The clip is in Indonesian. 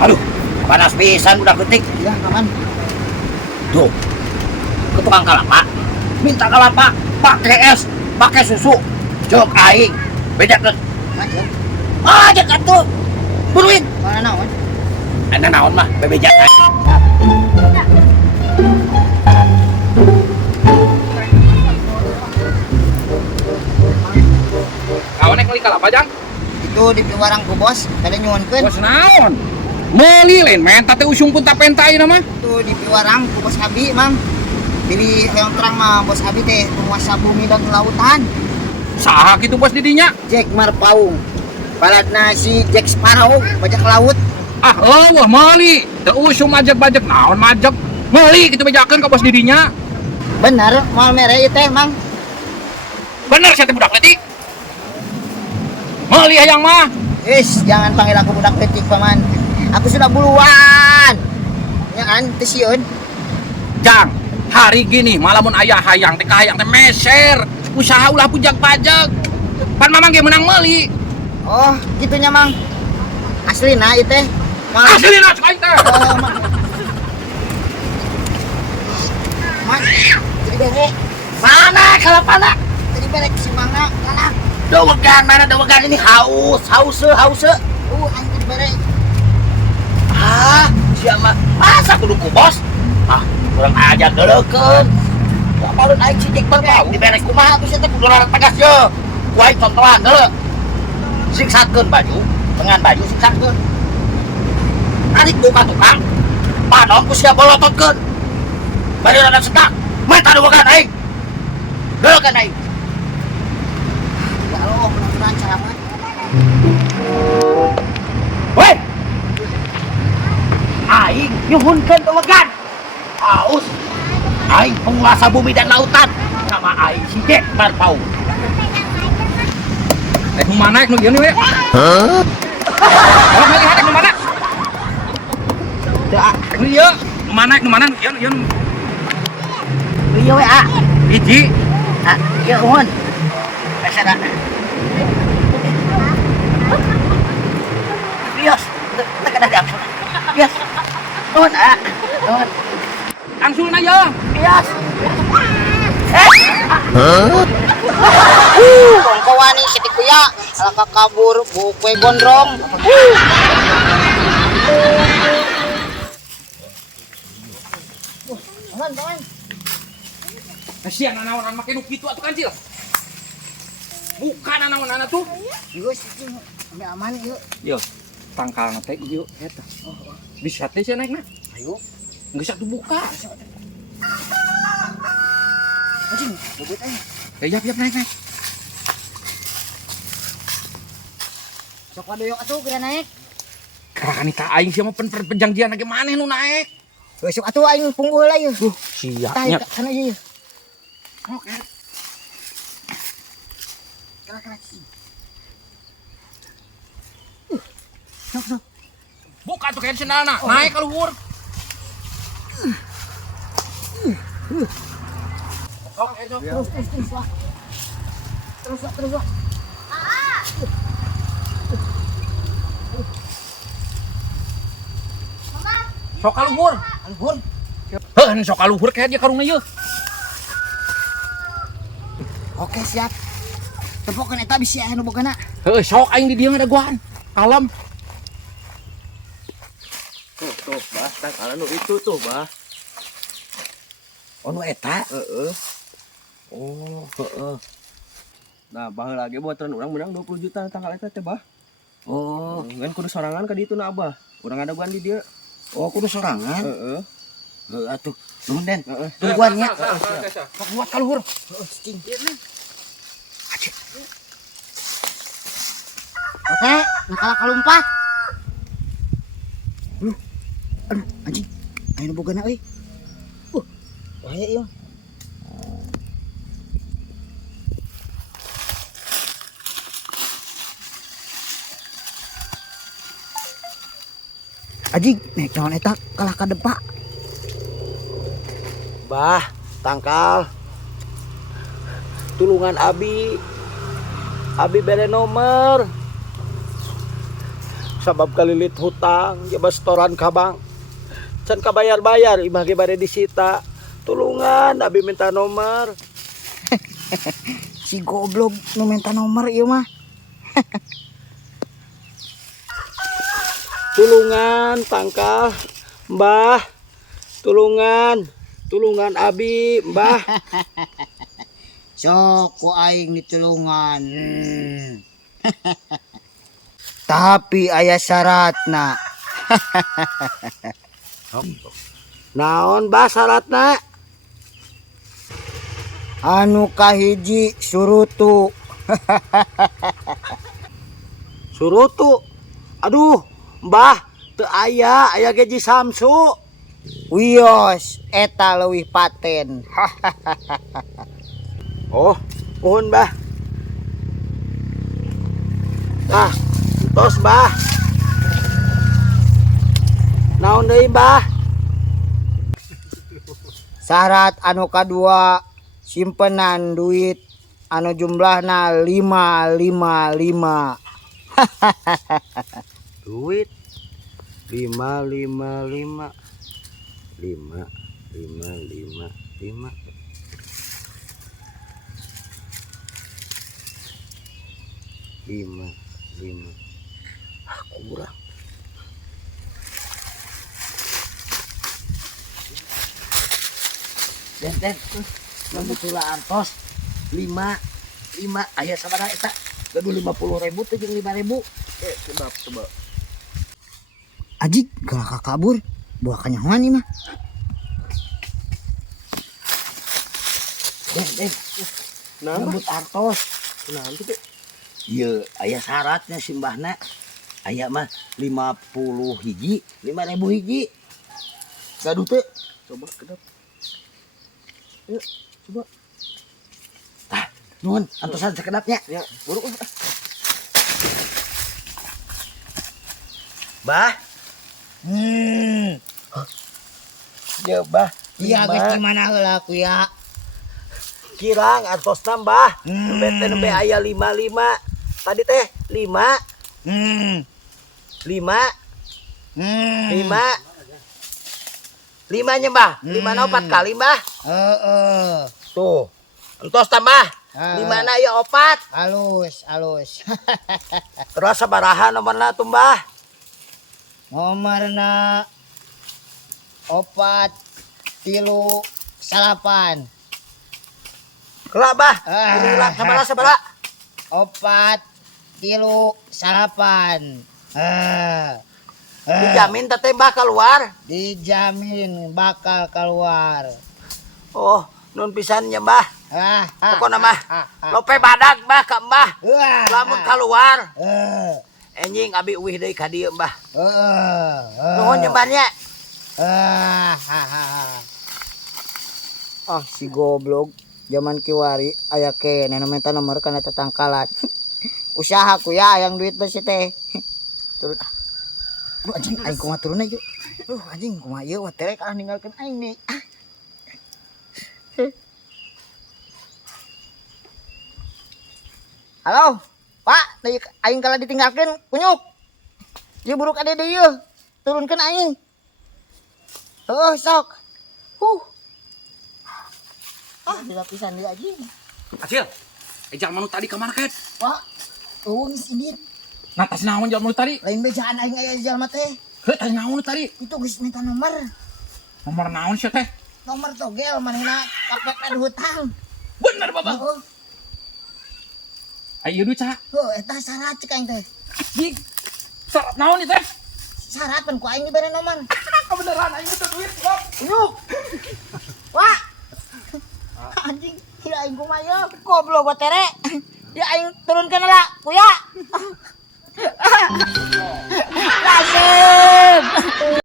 Aduh, panas pisan udah ketik. Ya, aman. Tuh, ke tukang kalapa, minta kalapa, pakai es, pakai susu, jok aing, bedakeun. Lanjut. Aja atuh, buruin. Mana naon? Anda naon mah, bebejak aing. Kawan kali kalapa jang? Itu di warang ku bos, kada nyuwunkeun. Bos naon? Meuli lain menta teh usung pun tapentai nama. Itu di warang ku bos Abi, Mang. Pilih yang terang mah bos Abi teh penguasa bumi dan lautan. Saha kitu bos didinya? Jack Marpaung. Baladna si Jack Sparrow, bajak laut. Ah, wah meuli. Teu usum majak-bajak naon majak. Meuli kitu bejakeun ka bos didinya. Bener, mal mere ieu teh, Mang. Bener saya teh budak leutik. Meuli hayang mah. Jangan panggil aku budak letik, Paman. Aku sudah buluan. Ya kan, teh sieun. Jang, hari gini malamun ayah hayang teh kahayang teh meser. Usaha ulah pujak pajak. Pan mamang ge menang meuli. Oh, gitunya, Mang. Aslina ieu teh. Mang. Aslina cek aing teh. Oh, Mang. Mas, jadi bere. Mana kalapana? Jadi bere si Mangna, kana. Dawegan mana dawegan ini haus. Aing jadi bere. Ah, siapa? Masa kudu ku bos? Ah, kurang ajar deulekeun. Ya malun aing cicik banget. Diberek kumaha tuh sia teh kudu larang tegas ye. Ku aing contohan deuleu. Siksakeun baju, dengan baju siksakeun. Tarik buka tukang. Panon ku sia bolototkeun. Bari rada setak. Meta dawegan aing. Deulekeun aing. Ya Allah, benar-benar caraman. Weh. Aing nyuhunkeun dawegan. Haus. Aing penguasa bumi dan lautan. Nama aing si Jack Marpau. Nu mana nu ieu we? Hah? Oh, melihat nu mana? Da, Nu ieu, nu mana nu ieu. ieu we a. Hiji. Ah, ieu uhun. Asa da. Bios, teu kada diam. Bios. Uhun a. Uhun. Angsulna ieu. Bios. Kongkowani si Tikuya, alaka kabur bukwe gondrong. Aman. Kasihan anaon make nu kitu atuh kancil. Bukan anaon tuh. Yuk, sih, ambil aman yuk. Yo, tangkalna teh ieu eta. Bisa teh sia naikna. Ayo, Geus atuh buka. anjing, bobot aja. Yap naik. Sok wadoyok atuh kira naik. Karakan ka aing sia mah penjangjian ge maneh nu naik. Sok atuh aing punggul lah yuk. Siapnya. Sana aja yuk. Oke. Kena. Sok. Buka tuh kayak sendalna, naik ka luhur. Terus. Sok ka luhur. Alhur. Heuh, sok ka luhur kayak dia karungna ieu. Oke, siap. Tepokeun eta bisi anu bogana. Heuh, sok aing di dieu ngadaguan. Alam. Tuh, bah, tangkalan nu itu tuh, bah. Oh, nu eta? Heeh. Oh, heeh. Nah, baheula lagi buatan urang menang 20 juta tangkal eta teh, bah. Oh, kan kudu sorangan ka ditu na, Abah. Urang ada guan di dieu. Oh, kudu sorangan. Heeh. Heuh atuh. Nuhun Den. Heeh. Tungguan nya. Sok buat ka luhur. Cincin. Oke, nakala kalumpat. Aduh, anjing. Ayo bogana euy. Bahaya ieu. Anjing, naik naon eta kalah ka depa. Bah, tangkal. Tulungan Abi. Abi bere nomor. sabab kalilit hutang ya bastoran kabang can kabayar-bayar imah ge bade disita tulungan abi minta nomor Si goblok nu minta nomor ieu mah. tulungan pangkal mbah tulungan abi mbah Sok ku aing ditulungan. Tapi aya syaratna. naon mbah syaratna Anu kahiji surutu. surutu aduh mbah teu aya gaji samsu Wios eta leuwih paten. oh mohon mbah nah tos mbah naon deui mbah Syarat anu kadua simpenan duit anu jumlahna 555. duit 555 kurang Den, betulan tos 5 aya sabaraha eta? Gaduh 50.000 teh jeung 5.000. Coba. Ajik galak kabur. Buah kanyahoan ieu mah. Den. Rambut artos. naon teh Ieu aya syaratnya simbahna. Aya mah 50 hiji, 5.000 hiji. Gaduh teh. coba kedap Yuk, coba. Nuhun, antosan sekedapnya. ya buruk Bah, ya bah Iya geus gimana heula ku ya. kirang artos nambah nembe aya 55 tadi teh 5 nya mbah 5 na 4 kali mbah tuh entos tambah 5 na ya 4 Halus. terus sabaraha nomorna tuh mbah Nomorna 438. kelak bah ini lah sabaraha 438. dijamin teh mbah keluar Dijamin bakal keluar. oh nun pisannya mbah pokoknya mah Ah. lope badag mbah ka mbah Wah. lamun keluar Eh. enjing abi uwih deui ka dieu mbah Eh. nuhun nyembahnya Si goblok zaman kiwari aya kene nu minta nomor kana tetangkalan. Usaha ku ya yang duit besi teh. Turun. Aduh anjing aing kumaha turun aja. Anjing kumaha ieu wah terek ninggalkeun aing nih. Halo, Pak, tadi aing kala ditinggalkeun kunyuk. Ieu buruk ade deui ieu. Turunkeun aing. Sok. Dilapisan dia aja. Acil, ejak manu tadi ke market. Pak, geus ini Nah, tas naon jam manu tadi? lain bejaan aing aya di jalma teh. Heuh, tas naon tadi? Itu geus minta nomor. Nomor naon sih teh? Nomor togel manehna kakek ada hutang. Bener, Bapak. Ayo duit cak. Eta syarat cek aing teh. Jig. Syarat naon nih teh? Syarat pan ku aing dibere nomor. Kebeneran aing butuh duit, Bob. Yuk. Wah. Anjing, ya aing kumaha ye? Goblok batere. Ya aing turunkeun lah, kuya. Kasih.